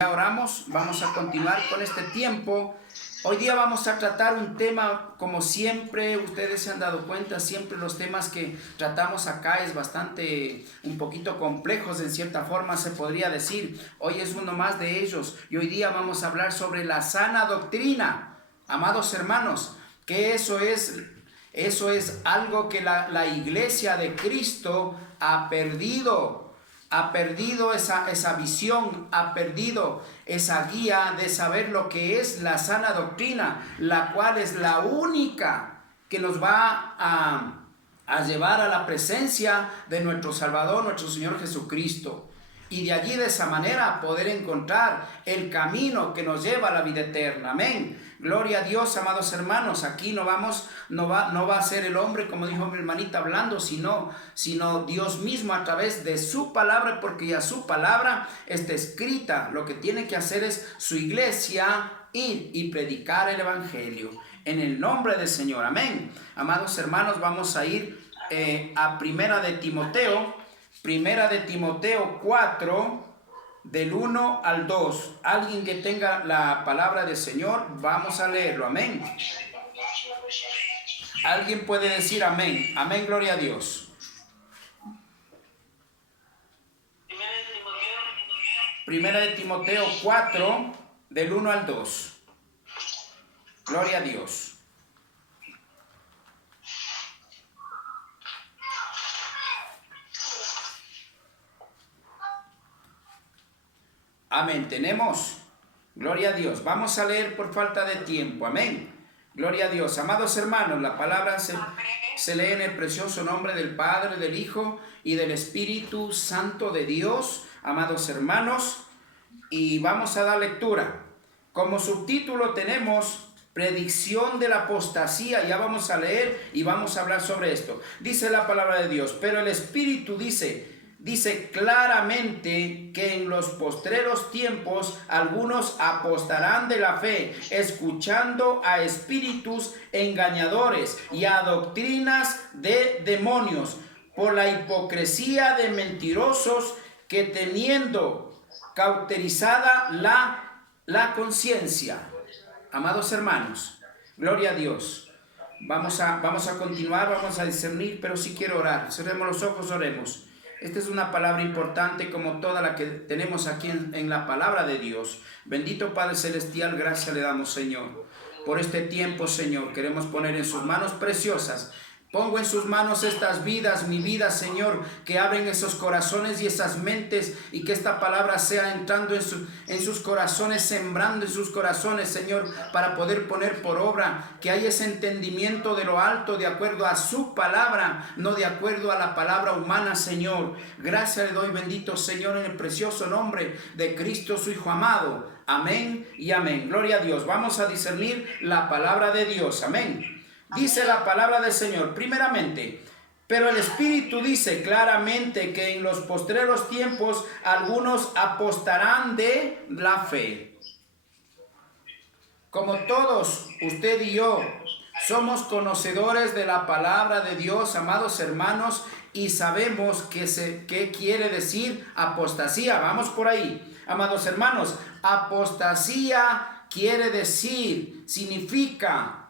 Ya oramos, vamos a continuar con este tiempo. Hoy día vamos a tratar un tema, como siempre, ustedes se han dado cuenta, siempre los temas que tratamos acá es bastante, un poquito complejos en cierta forma se podría decir. Hoy es uno más de ellos y hoy día vamos a hablar sobre la sana doctrina. Amados hermanos, que eso es algo que la iglesia de Cristo ha perdido esa visión, ha perdido esa guía de saber lo que es la sana doctrina, la cual es la única que nos va a llevar a la presencia de nuestro Salvador, nuestro Señor Jesucristo. Y de allí, de esa manera, poder encontrar el camino que nos lleva a la vida eterna. Amén. Gloria a Dios, amados hermanos. Aquí no va a ser el hombre, como dijo mi hermanita, hablando, sino Dios mismo a través de su palabra, porque ya su palabra está escrita. Lo que tiene que hacer es su iglesia ir y predicar el evangelio. En el nombre del Señor. Amén. Amados hermanos, vamos a ir a Primera de Timoteo 4, del 1 al 2. Alguien que tenga la palabra del Señor, vamos a leerlo. Amén. Alguien puede decir amén. Amén, gloria a Dios. Primera de Timoteo 4, del 1 al 2. Gloria a Dios. Amén. ¿Tenemos? Gloria a Dios. Vamos a leer por falta de tiempo. Amén. Gloria a Dios. Amados hermanos, la palabra se lee en el precioso nombre del Padre, del Hijo y del Espíritu Santo de Dios. Amados hermanos, y vamos a dar lectura. Como subtítulo tenemos predicción de la apostasía. Ya vamos a leer y vamos a hablar sobre esto. Dice la palabra de Dios, pero el Espíritu dice claramente que en los postreros tiempos algunos apostarán de la fe, escuchando a espíritus engañadores y a doctrinas de demonios, por la hipocresía de mentirosos que teniendo cauterizada la conciencia. Amados hermanos, gloria a Dios. Vamos a continuar, vamos a discernir, pero sí quiero orar. Cerremos los ojos, oremos. Esta es una palabra importante como toda la que tenemos aquí en la palabra de Dios. Bendito Padre Celestial, gracias le damos, Señor, por este tiempo, Señor. Queremos poner en sus manos preciosas. Pongo en sus manos estas vidas, mi vida, Señor, que abren esos corazones y esas mentes y que esta palabra sea entrando en sus corazones, sembrando en sus corazones, Señor, para poder poner por obra, que haya ese entendimiento de lo alto de acuerdo a su palabra, no de acuerdo a la palabra humana, Señor. Gracias le doy, bendito Señor, en el precioso nombre de Cristo, su Hijo amado. Amén y amén. Gloria a Dios. Vamos a discernir la palabra de Dios. Amén. Dice la palabra del Señor, primeramente, pero el Espíritu dice claramente que en los postreros tiempos algunos apostarán de la fe. Como todos, usted y yo, somos conocedores de la palabra de Dios, amados hermanos, y sabemos qué quiere decir apostasía. Vamos por ahí, amados hermanos. Apostasía quiere decir, significa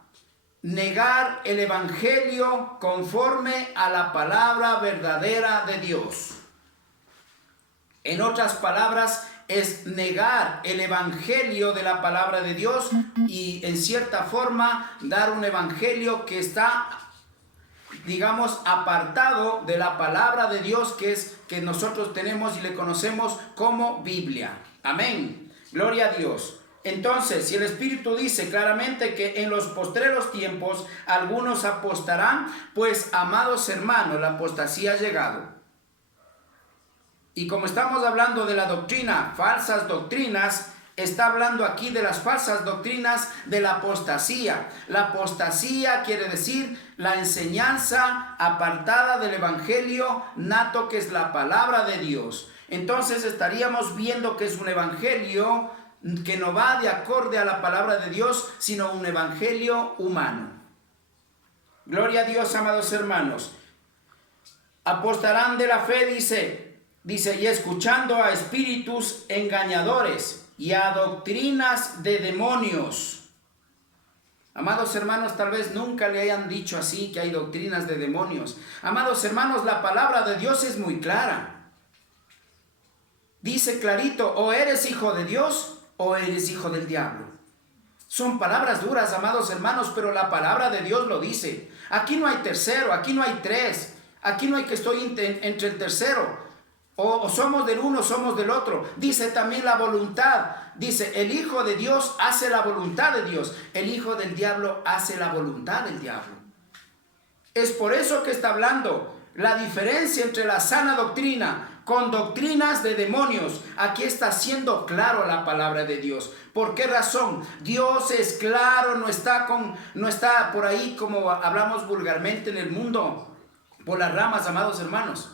negar el evangelio conforme a la palabra verdadera de Dios. En otras palabras, es negar el evangelio de la palabra de Dios y en cierta forma dar un evangelio que está, digamos, apartado de la palabra de Dios que nosotros tenemos y le conocemos como Biblia. Amén. Gloria a Dios. Entonces, si el Espíritu dice claramente que en los postreros tiempos algunos apostarán, pues, amados hermanos, la apostasía ha llegado. Y como estamos hablando de la doctrina, falsas doctrinas, está hablando aquí de las falsas doctrinas de la apostasía. La apostasía quiere decir la enseñanza apartada del evangelio nato, que es la palabra de Dios. Entonces estaríamos viendo que es un evangelio que no va de acorde a la palabra de Dios, sino un evangelio humano. Gloria a Dios, amados hermanos. Apostarán de la fe, dice, y escuchando a espíritus engañadores. y a doctrinas de demonios. Amados hermanos, tal vez nunca le hayan dicho así, que hay doctrinas de demonios. Amados hermanos, la palabra de Dios es muy clara. Dice clarito, o eres hijo de Dios o eres hijo del diablo. Son palabras duras, amados hermanos, pero la palabra de Dios lo dice. Aquí no hay tercero, aquí no hay tres, aquí no hay que estoy entre el tercero. O somos del uno, somos del otro. Dice también la voluntad. Dice, el Hijo de Dios hace la voluntad de Dios. El Hijo del diablo hace la voluntad del diablo. Es por eso que está hablando la diferencia entre la sana doctrina con doctrinas de demonios. Aquí está siendo claro la palabra de Dios. ¿Por qué razón? Dios es claro, no está por ahí como hablamos vulgarmente en el mundo, por las ramas, amados hermanos.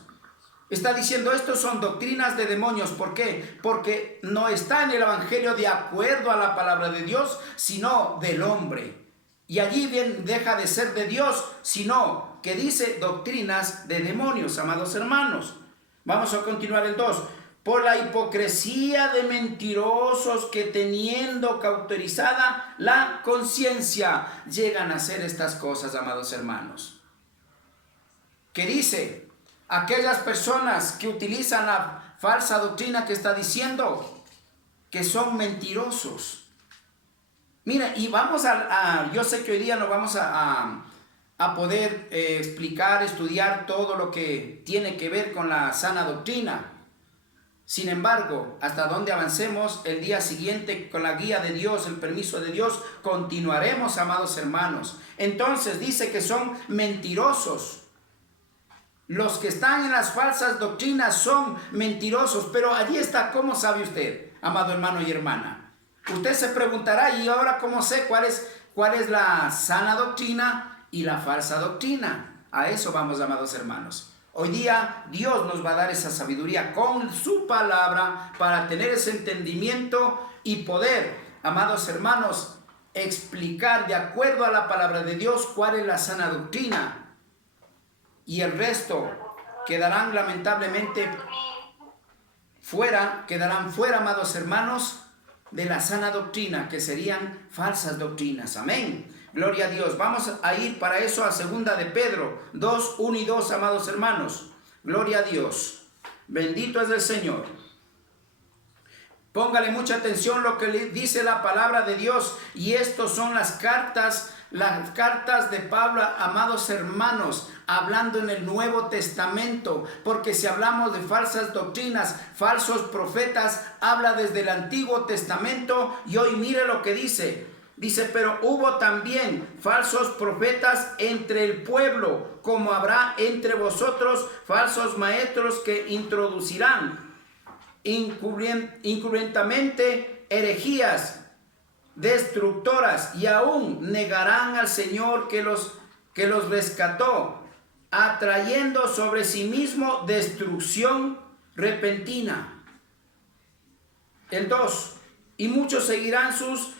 Está diciendo, estos son doctrinas de demonios. ¿Por qué? Porque no está en el evangelio de acuerdo a la palabra de Dios, sino del hombre. Y allí bien deja de ser de Dios, sino que dice doctrinas de demonios, amados hermanos. Vamos a continuar el 2. Por la hipocresía de mentirosos que teniendo cauterizada la conciencia, llegan a hacer estas cosas, amados hermanos. ¿Qué dice? Aquellas personas que utilizan la falsa doctrina que está diciendo que son mentirosos. Mira, y vamos yo sé que hoy día no vamos a poder explicar, estudiar todo lo que tiene que ver con la sana doctrina. Sin embargo, hasta donde avancemos, el día siguiente, con la guía de Dios, el permiso de Dios, continuaremos, amados hermanos. Entonces dice que son mentirosos. Los que están en las falsas doctrinas son mentirosos, pero allí está, ¿cómo sabe usted, amado hermano y hermana? Usted se preguntará, ¿y ahora cómo sé cuál es la sana doctrina y la falsa doctrina? A eso vamos, amados hermanos. Hoy día Dios nos va a dar esa sabiduría con su palabra para tener ese entendimiento y poder, amados hermanos, explicar de acuerdo a la palabra de Dios cuál es la sana doctrina. Y el resto quedarán lamentablemente quedarán fuera, amados hermanos, de la sana doctrina, que serían falsas doctrinas. Amén. Gloria a Dios. Vamos a ir para eso a 2 de Pedro 2, 1 y 2, amados hermanos. Gloria a Dios. Bendito es el Señor. Póngale mucha atención lo que dice la palabra de Dios. Y estos son las cartas de Pablo, amados hermanos, hablando en el Nuevo Testamento, porque si hablamos de falsas doctrinas, falsos profetas, habla desde el Antiguo Testamento. Y hoy mire lo que dice. Dice, pero hubo también falsos profetas entre el pueblo, como habrá entre vosotros falsos maestros que introducirán encubiertamente herejías destructoras, y aún negarán al Señor que los rescató, atrayendo sobre sí mismo destrucción repentina. El 2. Y muchos seguirán sus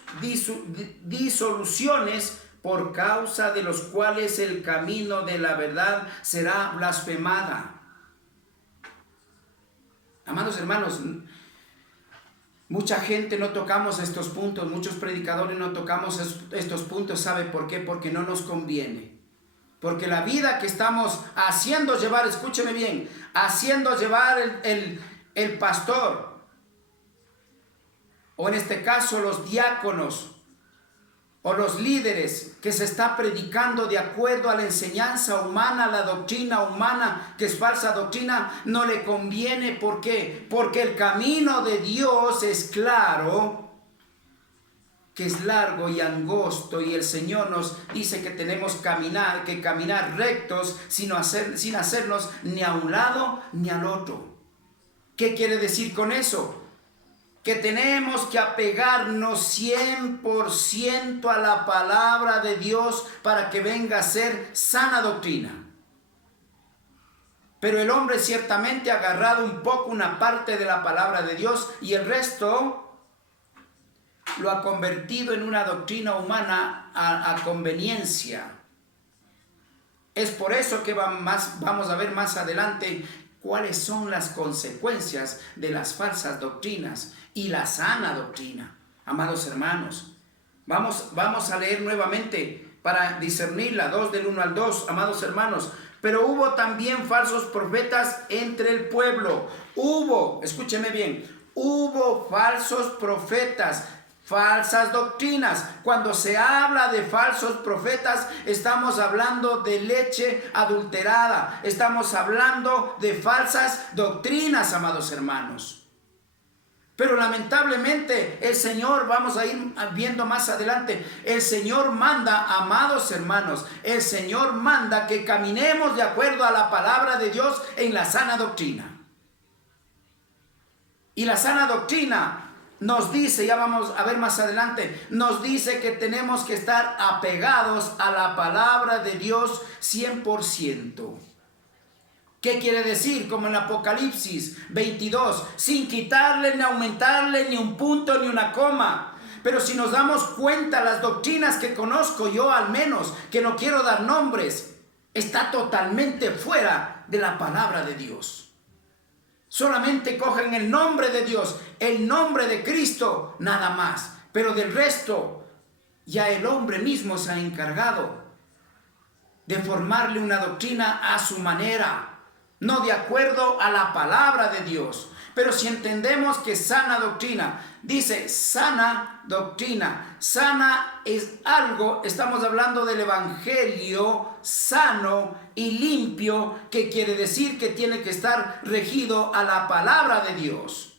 disoluciones, por causa de los cuales el camino de la verdad será blasfemada. Amados hermanos, mucha gente no tocamos estos puntos, muchos predicadores no tocamos estos puntos. ¿Sabe por qué? Porque no nos conviene. Porque la vida que estamos haciendo llevar, escúcheme bien, haciendo llevar el pastor, o en este caso los diáconos, o los líderes, que se está predicando de acuerdo a la enseñanza humana, la doctrina humana, que es falsa doctrina, no le conviene. ¿Por qué? Porque el camino de Dios es claro, que es largo y angosto, y el Señor nos dice que tenemos que caminar rectos, sin hacernos ni a un lado ni al otro. ¿Qué quiere decir con eso? Que tenemos que apegarnos 100% a la palabra de Dios para que venga a ser sana doctrina. Pero el hombre ciertamente ha agarrado un poco una parte de la palabra de Dios y el resto lo ha convertido en una doctrina humana a conveniencia. Es por eso que vamos a ver más adelante cuáles son las consecuencias de las falsas doctrinas y la sana doctrina. Amados hermanos, vamos a leer nuevamente para discernirla, 2 del 1 al 2, amados hermanos. Pero hubo también falsos profetas entre el pueblo. Escúcheme bien, hubo falsos profetas, falsas doctrinas. Cuando se habla de falsos profetas, estamos hablando de leche adulterada. Estamos hablando de falsas doctrinas, amados hermanos. Pero lamentablemente el Señor, vamos a ir viendo más adelante, el Señor manda, amados hermanos, el Señor manda que caminemos de acuerdo a la palabra de Dios en la sana doctrina. Y la sana doctrina nos dice, ya vamos a ver más adelante, nos dice que tenemos que estar apegados a la palabra de Dios 100%. ¿Qué quiere decir? Como en Apocalipsis 22, sin quitarle ni aumentarle ni un punto ni una coma. Pero si nos damos cuenta, las doctrinas que conozco yo al menos, que no quiero dar nombres, está totalmente fuera de la palabra de Dios. Solamente cogen el nombre de Dios, el nombre de Cristo, nada más. Pero del resto, ya el hombre mismo se ha encargado de formarle una doctrina a su manera, no de acuerdo a la palabra de Dios. Pero si entendemos que sana doctrina, dice sana doctrina, sana es algo, estamos hablando del evangelio sano y limpio, que quiere decir que tiene que estar regido a la palabra de Dios.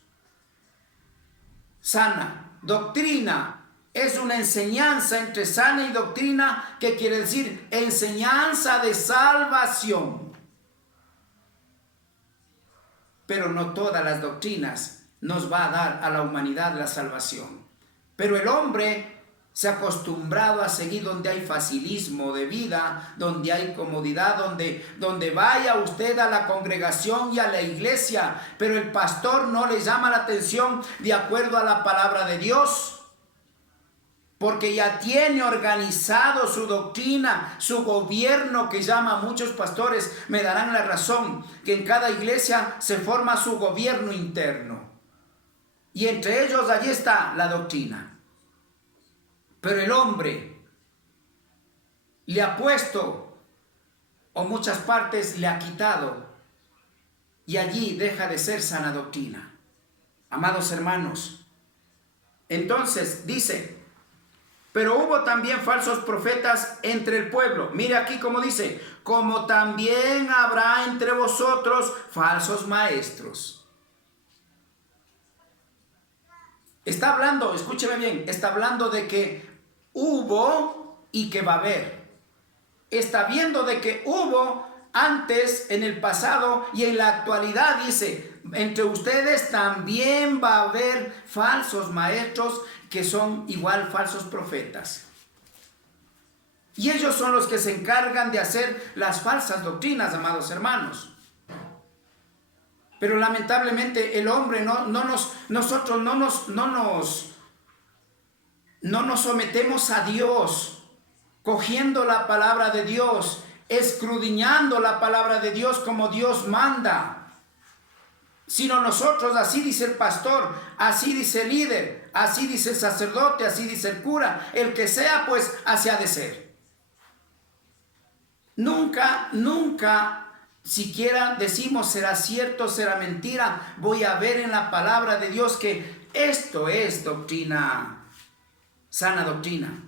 Sana doctrina es una enseñanza entre sana y doctrina, que quiere decir enseñanza de salvación. Pero no todas las doctrinas nos va a dar a la humanidad la salvación. Pero el hombre se ha acostumbrado a seguir donde hay facilismo de vida, donde hay comodidad, donde vaya usted a la congregación y a la iglesia, pero el pastor no le llama la atención de acuerdo a la palabra de Dios, porque ya tiene organizado su doctrina, su gobierno, que llama a muchos pastores, me darán la razón, que en cada iglesia se forma su gobierno interno. Y entre ellos allí está la doctrina. Pero el hombre le ha puesto, o muchas partes le ha quitado, y allí deja de ser sana doctrina. Amados hermanos, entonces dice: pero hubo también falsos profetas entre el pueblo. Mire aquí cómo dice: como también habrá entre vosotros falsos maestros. Está hablando, escúcheme bien, está hablando de que hubo y que va a haber. Está viendo de que hubo antes, en el pasado, y en la actualidad dice: entre ustedes también va a haber falsos maestros, que son igual falsos profetas. Y ellos son los que se encargan de hacer las falsas doctrinas, amados hermanos. Pero lamentablemente el hombre nosotros no nos sometemos a Dios, cogiendo la palabra de Dios, escudriñando la palabra de Dios como Dios manda. Sino nosotros, así dice el pastor, así dice el líder, así dice el sacerdote, así dice el cura, el que sea, pues así ha de ser. Nunca siquiera decimos será cierto, será mentira. Voy a ver en la palabra de Dios que esto es doctrina, sana doctrina.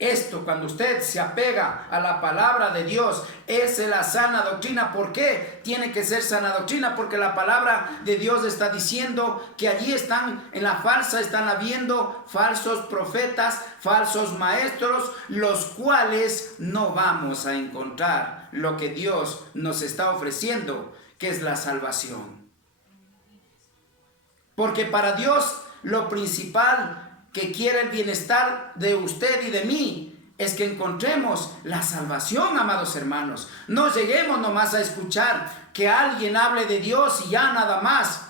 Esto, cuando usted se apega a la palabra de Dios, es la sana doctrina. ¿Por qué tiene que ser sana doctrina? Porque la palabra de Dios está diciendo que allí están, en la falsa, están habiendo falsos profetas, falsos maestros, los cuales no vamos a encontrar lo que Dios nos está ofreciendo, que es la salvación. Porque para Dios lo principal, que quiere el bienestar de usted y de mí, es que encontremos la salvación, amados hermanos. No lleguemos nomás a escuchar que alguien hable de Dios y ya nada más.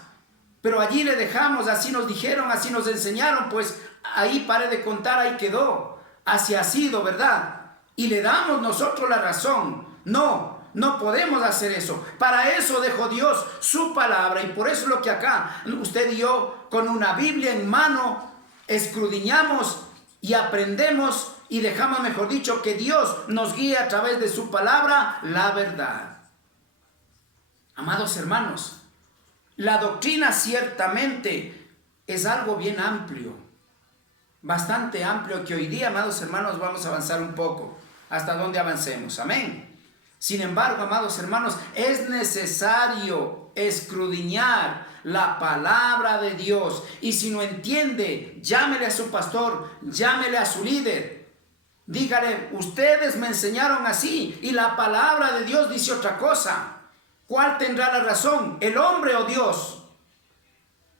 Pero allí le dejamos, así nos dijeron, así nos enseñaron, pues ahí pare de contar, ahí quedó. Así ha sido, ¿verdad? Y le damos nosotros la razón. No, no podemos hacer eso. Para eso dejó Dios su palabra, y por eso es lo que acá usted y yo con una Biblia en mano escudriñamos y aprendemos y dejamos, mejor dicho, que Dios nos guíe a través de su palabra la verdad. Amados hermanos, la doctrina ciertamente es algo bien amplio, bastante amplio, que hoy día, amados hermanos, vamos a avanzar un poco hasta donde avancemos. Amén. Sin embargo, amados hermanos, es necesario escudriñar la palabra de Dios. Y si no entiende, llámele a su pastor, llámele a su líder. Dígale, ustedes me enseñaron así y la palabra de Dios dice otra cosa. ¿Cuál tendrá la razón, el hombre o Dios?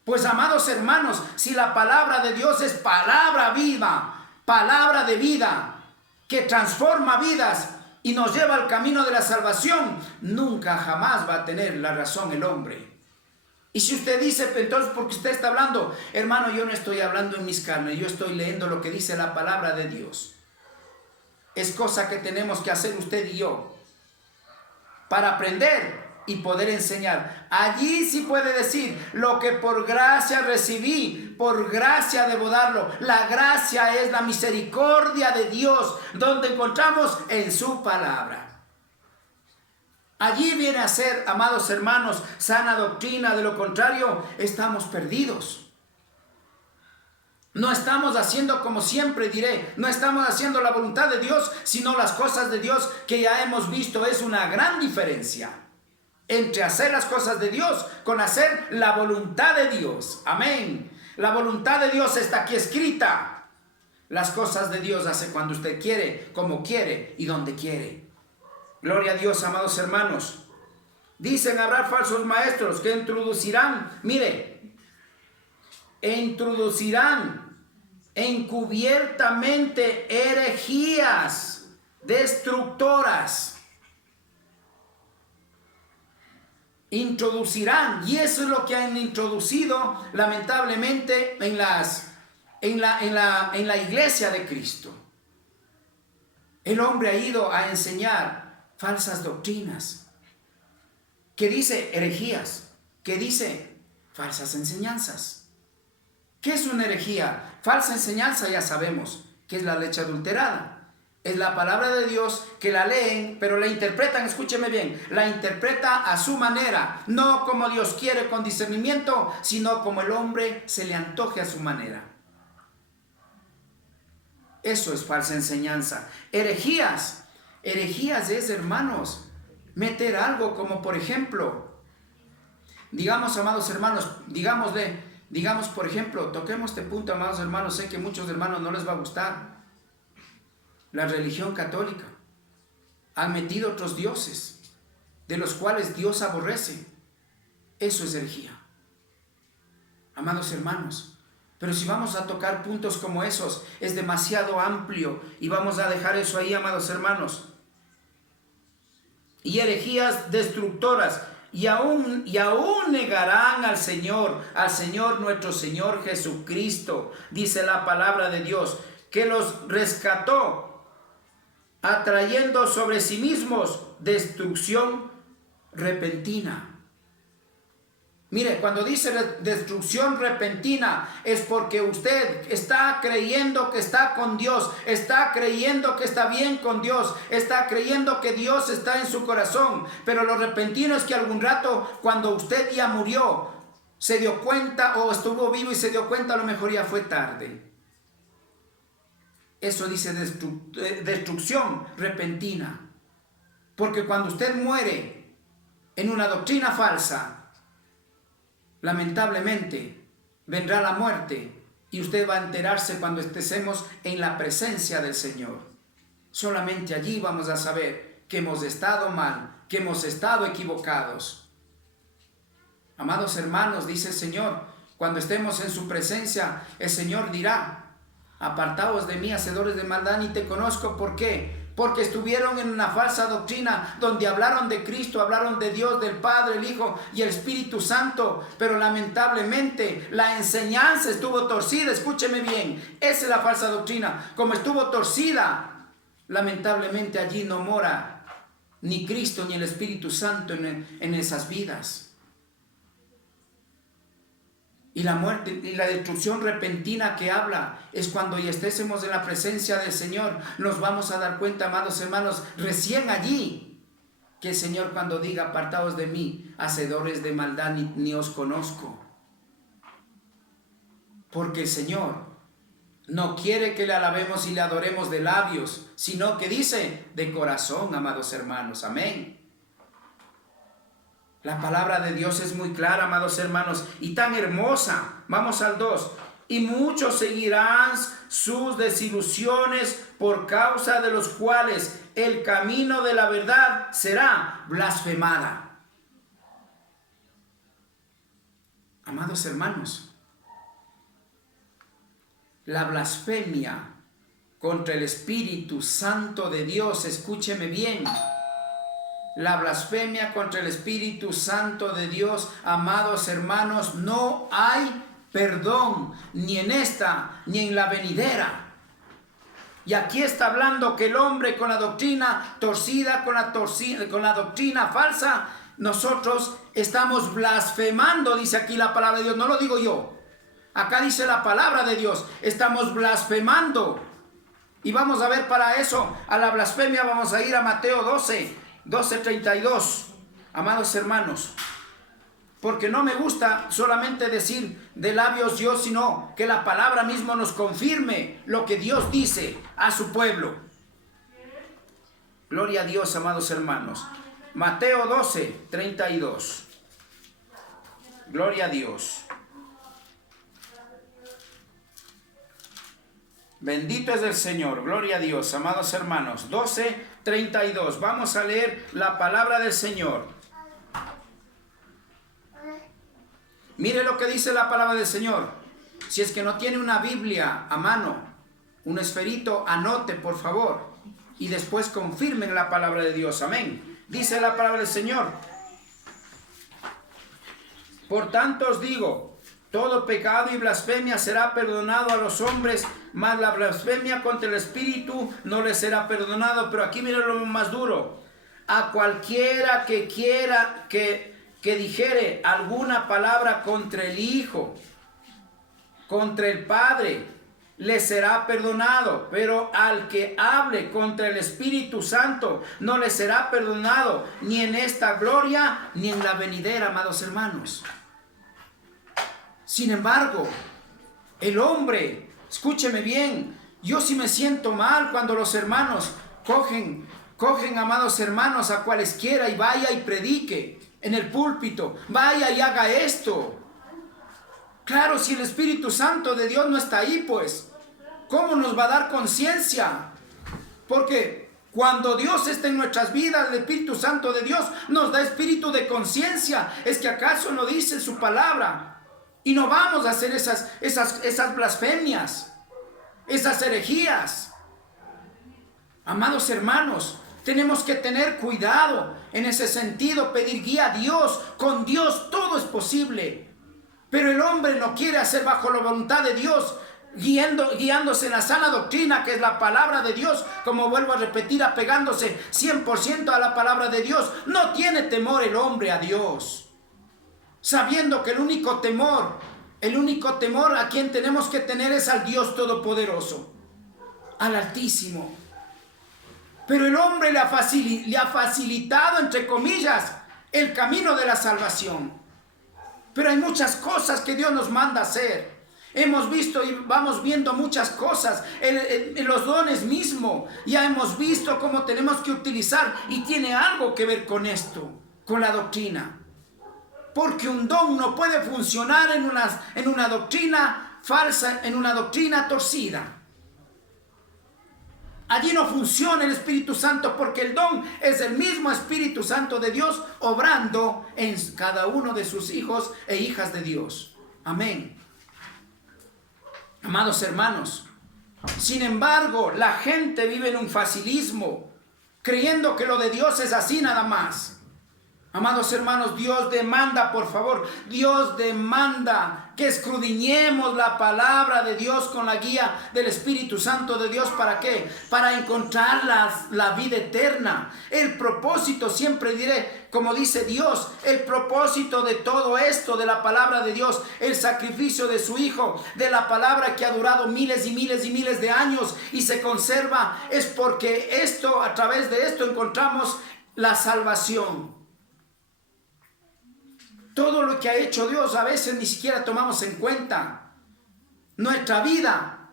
Pues, amados hermanos, si la palabra de Dios es palabra viva, palabra de vida, que transforma vidas y nos lleva al camino de la salvación, nunca jamás va a tener la razón el hombre. Y si usted dice, entonces, porque usted está hablando, hermano, yo no estoy hablando en mis carnes, yo estoy leyendo lo que dice la palabra de Dios. Es cosa que tenemos que hacer usted y yo para aprender y poder enseñar. Allí sí puede decir, lo que por gracia recibí, por gracia debo darlo. La gracia es la misericordia de Dios, donde encontramos en su palabra. Allí viene a ser, amados hermanos, sana doctrina. De lo contrario, estamos perdidos. No estamos haciendo, como siempre diré, no estamos haciendo la voluntad de Dios, sino las cosas de Dios que ya hemos visto. Es una gran diferencia entre hacer las cosas de Dios con hacer la voluntad de Dios. Amén. La voluntad de Dios está aquí escrita. Las cosas de Dios hace cuando usted quiere, como quiere y donde quiere. Gloria a Dios, amados hermanos. Dicen, habrá falsos maestros que introducirán, mire, introducirán encubiertamente herejías destructoras. Introducirán, y eso es lo que han introducido lamentablemente en la iglesia de Cristo. El hombre ha ido a enseñar falsas doctrinas, que dice herejías, que dice falsas enseñanzas. ¿Qué es una herejía? Falsa enseñanza, ya sabemos que es la leche adulterada. Es la palabra de Dios que la leen, pero la interpretan, escúcheme bien, la interpreta a su manera, no como Dios quiere con discernimiento, sino como el hombre se le antoje a su manera. Eso es falsa enseñanza. Herejías es, hermanos, meter algo como, por ejemplo, digamos, amados hermanos, digamos, por ejemplo, toquemos este punto, amados hermanos, sé que a muchos hermanos no les va a gustar. La religión católica ha metido otros dioses, de los cuales Dios aborrece. Eso es herejía, amados hermanos. Pero si vamos a tocar puntos como esos, es demasiado amplio y vamos a dejar eso ahí, amados hermanos. Y herejías destructoras, y aún negarán al Señor nuestro Señor Jesucristo. Dice la palabra de Dios, que los rescató, atrayendo sobre sí mismos destrucción repentina. Mire, cuando dice destrucción repentina, es porque usted está creyendo que está con Dios, está creyendo que está bien con Dios, está creyendo que Dios está en su corazón. Pero lo repentino es que algún rato, cuando usted ya murió, se dio cuenta, o estuvo vivo y se dio cuenta, a lo mejor ya fue tarde. Eso dice destrucción repentina. Porque cuando usted muere en una doctrina falsa, lamentablemente vendrá la muerte y usted va a enterarse cuando estemos en la presencia del Señor. Solamente allí vamos a saber que hemos estado mal, que hemos estado equivocados. Amados hermanos, dice el Señor, cuando estemos en su presencia, el Señor dirá: apartaos de mí, hacedores de maldad, ni te conozco. ¿Por qué? Porque estuvieron en una falsa doctrina donde hablaron de Cristo, hablaron de Dios, del Padre, el Hijo y el Espíritu Santo, pero lamentablemente la enseñanza estuvo torcida. Escúcheme bien, esa es la falsa doctrina. Como estuvo torcida, lamentablemente allí no mora ni Cristo ni el Espíritu Santo en esas vidas. Y la muerte y la destrucción repentina que habla es cuando ya estésemos en la presencia del Señor. Nos vamos a dar cuenta, amados hermanos, recién allí, que el Señor cuando diga: apartaos de mí, hacedores de maldad, ni os conozco. Porque el Señor no quiere que le alabemos y le adoremos de labios, sino que dice de corazón, amados hermanos. Amén. La palabra de Dios es muy clara, amados hermanos, y tan hermosa. Vamos al 2. Y muchos seguirán sus desilusiones, por causa de los cuales el camino de la verdad será blasfemada. Amados hermanos, la blasfemia contra el Espíritu Santo de Dios, escúcheme bien. La blasfemia contra el Espíritu Santo de Dios, amados hermanos, no hay perdón, ni en esta, ni en la venidera. Y aquí está hablando que el hombre con la doctrina torcida, con la doctrina falsa, nosotros estamos blasfemando, dice aquí la palabra de Dios, no lo digo yo. Acá dice la palabra de Dios, estamos blasfemando. Y vamos a ver para eso, a la blasfemia vamos a ir a Mateo 12:32, amados hermanos, porque no me gusta solamente decir de labios yo, sino que la palabra mismo nos confirme lo que Dios dice a su pueblo. Gloria a Dios, amados hermanos. Mateo 12:32. Gloria a Dios. Bendito es el Señor, gloria a Dios, amados hermanos. 12:32. Vamos a leer la palabra del Señor. Mire lo que dice la palabra del Señor. Si es que no tiene una Biblia a mano, un esferito, anote por favor. Y después confirmen la palabra de Dios. Amén. Dice la palabra del Señor: por tanto os digo, todo pecado y blasfemia será perdonado a los hombres, mas la blasfemia contra el Espíritu no les será perdonado. Pero aquí miren lo más duro: a cualquiera que quiera que dijere alguna palabra contra el Hijo, contra el Padre, le será perdonado, pero al que hable contra el Espíritu Santo no le será perdonado, ni en esta gloria ni en la venidera, amados hermanos. Sin embargo, el hombre, escúcheme bien, yo sí me siento mal cuando los hermanos cogen, amados hermanos, a cualesquiera y vaya y predique en el púlpito, vaya y haga esto. Claro, si el Espíritu Santo de Dios no está ahí, pues, ¿cómo nos va a dar conciencia? Porque cuando Dios está en nuestras vidas, el Espíritu Santo de Dios nos da espíritu de conciencia. ¿Es que acaso no dice su palabra? Y no vamos a hacer esas blasfemias, esas herejías. Amados hermanos, tenemos que tener cuidado en ese sentido, pedir guía a Dios. Con Dios todo es posible. Pero el hombre no quiere hacer bajo la voluntad de Dios, guiándose en la sana doctrina que es la palabra de Dios, como vuelvo a repetir, apegándose 100% a la palabra de Dios. No tiene temor el hombre a Dios, sabiendo que el único temor a quien tenemos que tener es al Dios Todopoderoso, al Altísimo. Pero el hombre le ha facilitado, entre comillas, el camino de la salvación. Pero hay muchas cosas que Dios nos manda hacer. Hemos visto y vamos viendo muchas cosas, los dones mismos, ya hemos visto cómo tenemos que utilizar, y tiene algo que ver con esto, con la doctrina. Porque un don no puede funcionar en una doctrina falsa, en una doctrina torcida. Allí no funciona el Espíritu Santo, porque el don es el mismo Espíritu Santo de Dios obrando en cada uno de sus hijos e hijas de Dios. Amén. Amados hermanos, sin embargo, la gente vive en un facilismo, creyendo que lo de Dios es así nada más. Amados hermanos, Dios demanda, por favor, Dios demanda que escudriñemos la palabra de Dios con la guía del Espíritu Santo de Dios. ¿Para qué? Para encontrar la vida eterna. El propósito, siempre diré, como dice Dios, el propósito de todo esto, de la palabra de Dios, el sacrificio de su Hijo, de la palabra que ha durado miles y miles y miles de años y se conserva, es porque esto, a través de esto encontramos la salvación. Todo lo que ha hecho Dios a veces ni siquiera tomamos en cuenta. Nuestra vida,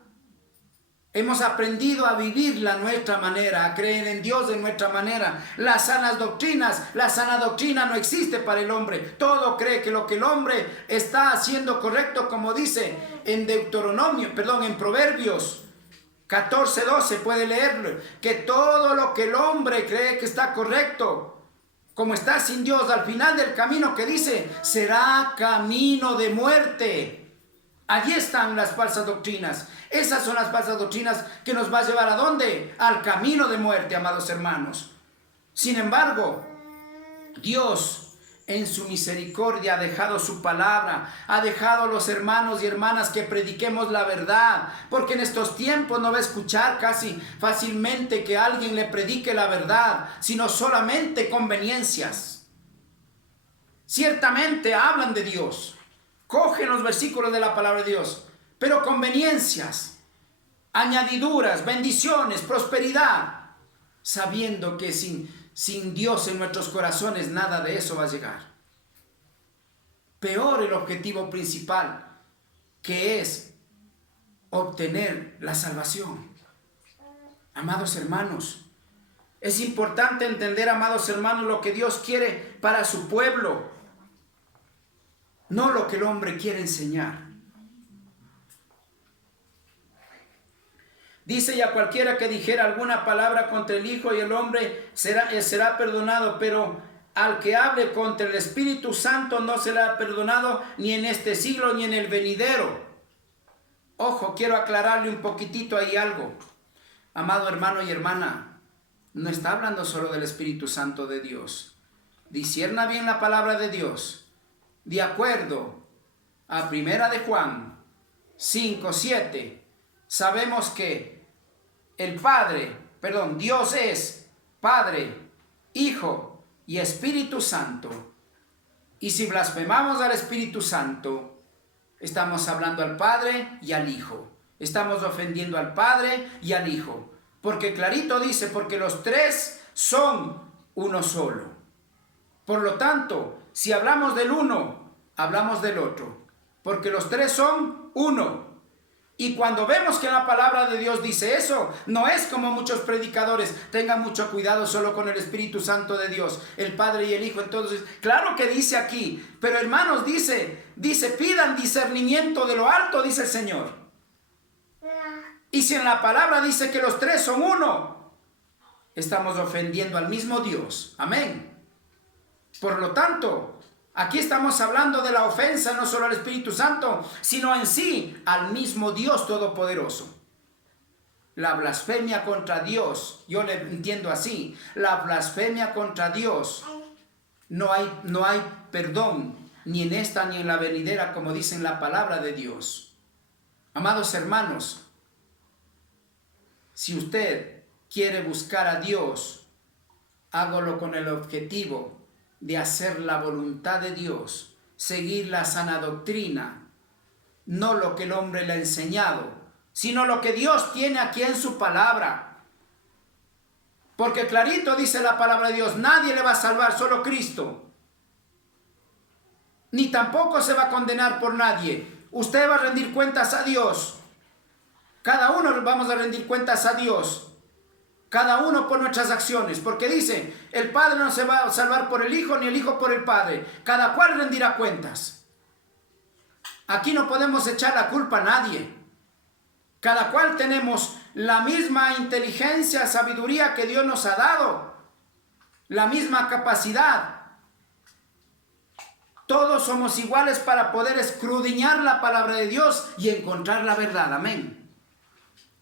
hemos aprendido a vivirla a nuestra manera, a creer en Dios de nuestra manera. Las sanas doctrinas, la sana doctrina no existe para el hombre. Todo cree que lo que el hombre está haciendo correcto, como dice en en Proverbios 14:12, puede leerlo, que todo lo que el hombre cree que está correcto, como está sin Dios, al final del camino que dice, será camino de muerte. Allí están las falsas doctrinas. Esas son las falsas doctrinas que nos va a llevar ¿a dónde? Al camino de muerte, amados hermanos. Sin embargo, Dios en su misericordia ha dejado su palabra, ha dejado a los hermanos y hermanas que prediquemos la verdad, porque en estos tiempos no va a escuchar casi fácilmente que alguien le predique la verdad, sino solamente conveniencias. Ciertamente hablan de Dios, cogen los versículos de la palabra de Dios, pero conveniencias, añadiduras, bendiciones, prosperidad, sabiendo que sin Dios en nuestros corazones nada de eso va a llegar. Peor el objetivo principal, que es obtener la salvación. Amados hermanos, es importante entender, amados hermanos, lo que Dios quiere para su pueblo, no lo que el hombre quiere enseñar. Dice, y a cualquiera que dijera alguna palabra contra el Hijo y el hombre será perdonado, pero al que hable contra el Espíritu Santo no será perdonado ni en este siglo ni en el venidero. Ojo, quiero aclararle un poquitito ahí algo. Amado hermano y hermana, no está hablando solo del Espíritu Santo de Dios. Discierna bien la palabra de Dios. De acuerdo a 1 de Juan 5:7, sabemos que Dios es Padre, Hijo y Espíritu Santo. Y si blasfemamos al Espíritu Santo, estamos hablando al Padre y al Hijo. Estamos ofendiendo al Padre y al Hijo. Porque clarito dice, porque los tres son uno solo. Por lo tanto, si hablamos del uno, hablamos del otro. Porque los tres son uno. Y cuando vemos que la palabra de Dios dice eso, no es como muchos predicadores, tengan mucho cuidado solo con el Espíritu Santo de Dios, el Padre y el Hijo. Entonces, claro que dice aquí, pero hermanos, dice, pidan discernimiento de lo alto, dice el Señor. Y si en la palabra dice que los tres son uno, estamos ofendiendo al mismo Dios. Amén. Por lo tanto, aquí estamos hablando de la ofensa no solo al Espíritu Santo, sino en sí al mismo Dios Todopoderoso. La blasfemia contra Dios, yo le entiendo así, la blasfemia contra Dios, no hay perdón, ni en esta ni en la venidera, como dice en la palabra de Dios. Amados hermanos, si usted quiere buscar a Dios, hágalo con el objetivo de hacer la voluntad de Dios, seguir la sana doctrina, no lo que el hombre le ha enseñado, sino lo que Dios tiene aquí en su palabra. Porque clarito dice la palabra de Dios, nadie le va a salvar, solo Cristo. Ni tampoco se va a condenar por nadie. Usted va a rendir cuentas a Dios. Cada uno vamos a rendir cuentas a Dios. Cada uno por nuestras acciones, porque dice, el Padre no se va a salvar por el Hijo, ni el Hijo por el Padre. Cada cual rendirá cuentas. Aquí no podemos echar la culpa a nadie. Cada cual tenemos la misma inteligencia, sabiduría que Dios nos ha dado. La misma capacidad. Todos somos iguales para poder escudriñar la palabra de Dios y encontrar la verdad. Amén.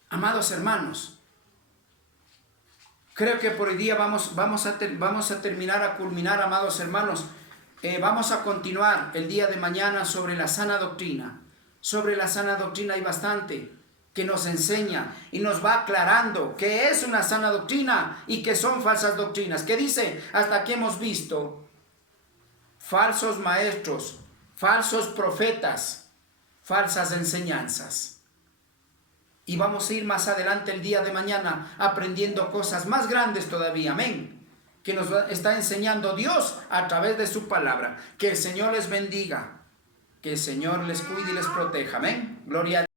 Amados hermanos, Creo que por hoy día vamos a terminar, a culminar, amados hermanos. Vamos a continuar el día de mañana sobre la sana doctrina. Sobre la sana doctrina hay bastante que nos enseña y nos va aclarando qué es una sana doctrina y qué son falsas doctrinas. ¿Qué dice? Hasta aquí hemos visto falsos maestros, falsos profetas, falsas enseñanzas. Y vamos a ir más adelante el día de mañana aprendiendo cosas más grandes todavía, amén, que nos está enseñando Dios a través de su palabra. Que el Señor les bendiga, que el Señor les cuide y les proteja, amén. Gloria a Dios.